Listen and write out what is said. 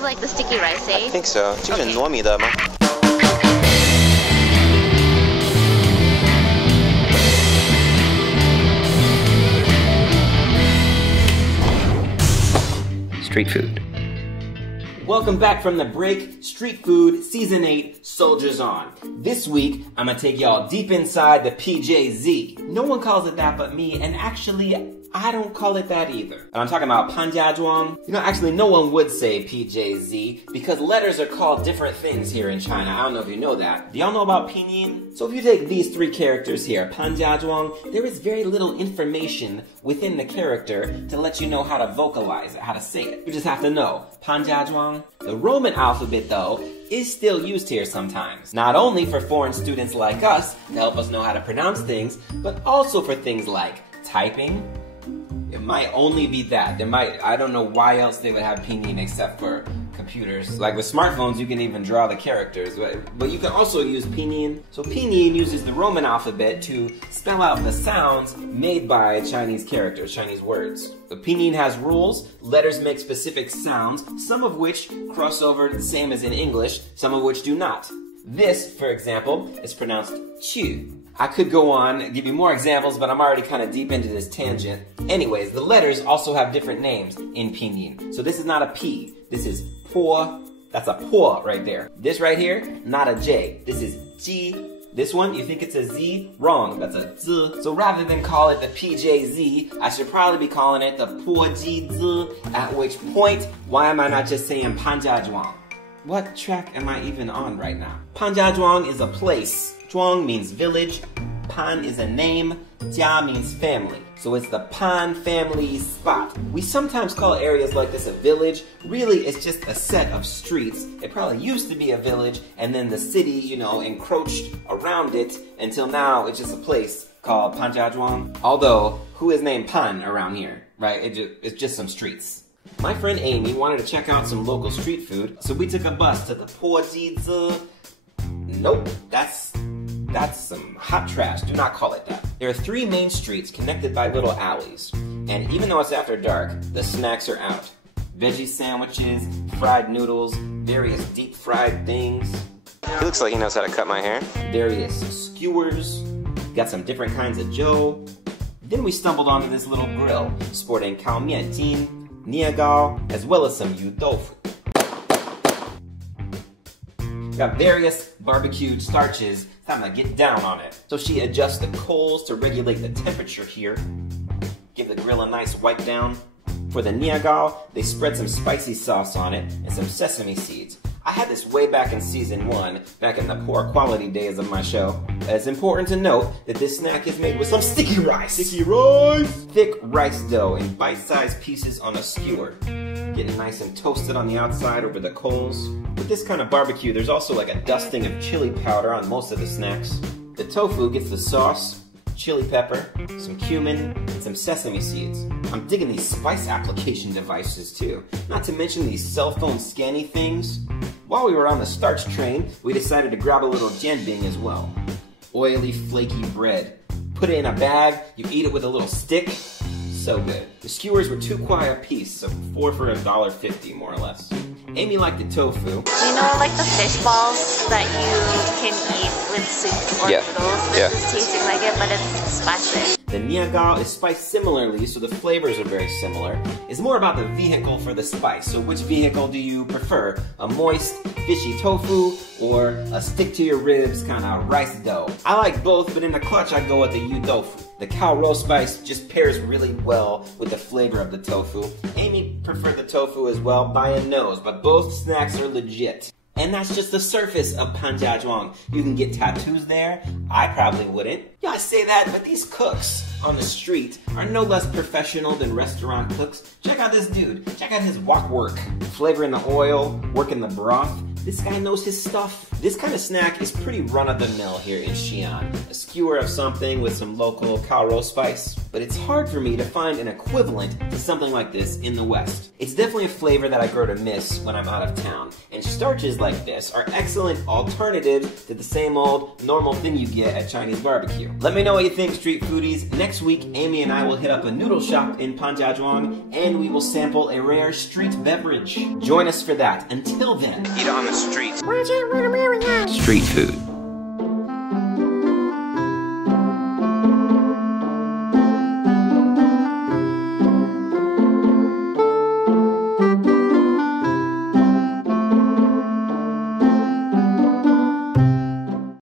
is like the sticky rice, eh? I think so. 这个是糯米的吗？ Street food. Welcome back from the break. Street Food Season 8 Soldiers On. This week, I'm gonna take y'all deep inside the PJZ. No one calls it that but me, and actually, I don't call it that either. And I'm talking about Panjiazhuang. You know, actually, no one would say PJZ because letters are called different things here in China. I don't know if you know that. Do y'all know about Pinyin? So if you take these three characters here, Panjiazhuang, there is very little information within the character to let you know how to vocalize it, how to say it. You just have to know. Panjiazhuang. The Roman alphabet, though, is still used here sometimes. Not only for foreign students like us to help us know how to pronounce things, but also for things like typing. It might only be that. I don't know why else they would have Pinyin except for computers. Like with smartphones, you can even draw the characters, but you can also use Pinyin. So Pinyin uses the Roman alphabet to spell out the sounds made by Chinese characters, Chinese words. The Pinyin has rules. Letters make specific sounds, some of which cross over the same as in English, some of which do not. This, for example, is pronounced chu. I could go on and give you more examples, but I'm already kind of deep into this tangent. Anyways, the letters also have different names in Pinyin. So this is not a P. This is po. That's a po right there. This right here, not a J. This is G. This one, you think it's a Z? Wrong, that's a Z. So rather than call it the PJZ, I should probably be calling it the po ji Z, at which point, why am I not just saying Panjiazhuang? What track am I even on right now? Panjiazhuang is a place. Zhuang means village, Pan is a name, Jia means family. So it's the Pan family spot. We sometimes call areas like this a village. Really, it's just a set of streets. It probably used to be a village, and then the city, you know, encroached around it, until now it's just a place called Panjiazhuang. Although, who is named Pan around here, right? It's just some streets. My friend Amy wanted to check out some local street food, so we took a bus to the Pojizi. Nope, that's some hot trash. Do not call it that. There are three main streets connected by little alleys. And even though it's after dark, the snacks are out. Veggie sandwiches, fried noodles, various deep fried things. He looks like he knows how to cut my hair. Various skewers. Got some different kinds of joe. Then we stumbled onto this little grill, sporting kao mian jin, niagao, as well as some yu tofu. Got various barbecued starches. Time to get down on it. So she adjusts the coals to regulate the temperature here. Give the grill a nice wipe down. For the niagao, they spread some spicy sauce on it and some sesame seeds. I had this way back in season 1, back in the poor quality days of my show. It's important to note that this snack is made with some sticky rice. Sticky rice! Thick rice dough in bite-sized pieces on a skewer. Getting nice and toasted on the outside over the coals. With this kind of barbecue, there's also like a dusting of chili powder on most of the snacks. The tofu gets the sauce, chili pepper, some cumin, and some sesame seeds. I'm digging these spice application devices too. Not to mention these cell phone scanny things. While we were on the starch train, we decided to grab a little jianbing as well. Oily, flaky bread. Put it in a bag, you eat it with a little stick. So good. The skewers were 2 kwai a piece, so 4 for $1.50 more or less. Amy liked the tofu. You know, like the fish balls that you can eat with soup or noodles? This is tasting like it, but it's spicy. The niagao is spiced similarly, so the flavors are very similar. It's more about the vehicle for the spice. So which vehicle do you prefer? A moist, fishy tofu, or a stick-to-your-ribs kind of rice dough? I like both, but in the clutch, I go with the yu tofu. The cow roast spice just pairs really well with the flavor of the tofu. Amy preferred the tofu as well by a nose, but both snacks are legit. And that's just the surface of Panjiazhuang. You can get tattoos there. I probably wouldn't. Yeah, I say that, but these cooks on the street are no less professional than restaurant cooks. Check out this dude. Check out his wok work. Flavoring the oil, working the broth. This guy knows his stuff. This kind of snack is pretty run-of-the-mill here in Shan. A skewer of something with some local cow roast spice. but it's hard for me to find an equivalent to something like this in the West. It's definitely a flavor that I grow to miss when I'm out of town, and starches like this are excellent alternatives to the same old normal thing you get at Chinese barbecue. Let me know what you think, street foodies. Next week, Aimee and I will hit up a noodle shop in Panjiajuan, and we will sample a rare street beverage. Join us for that. Until then, Eat it on the street. street food.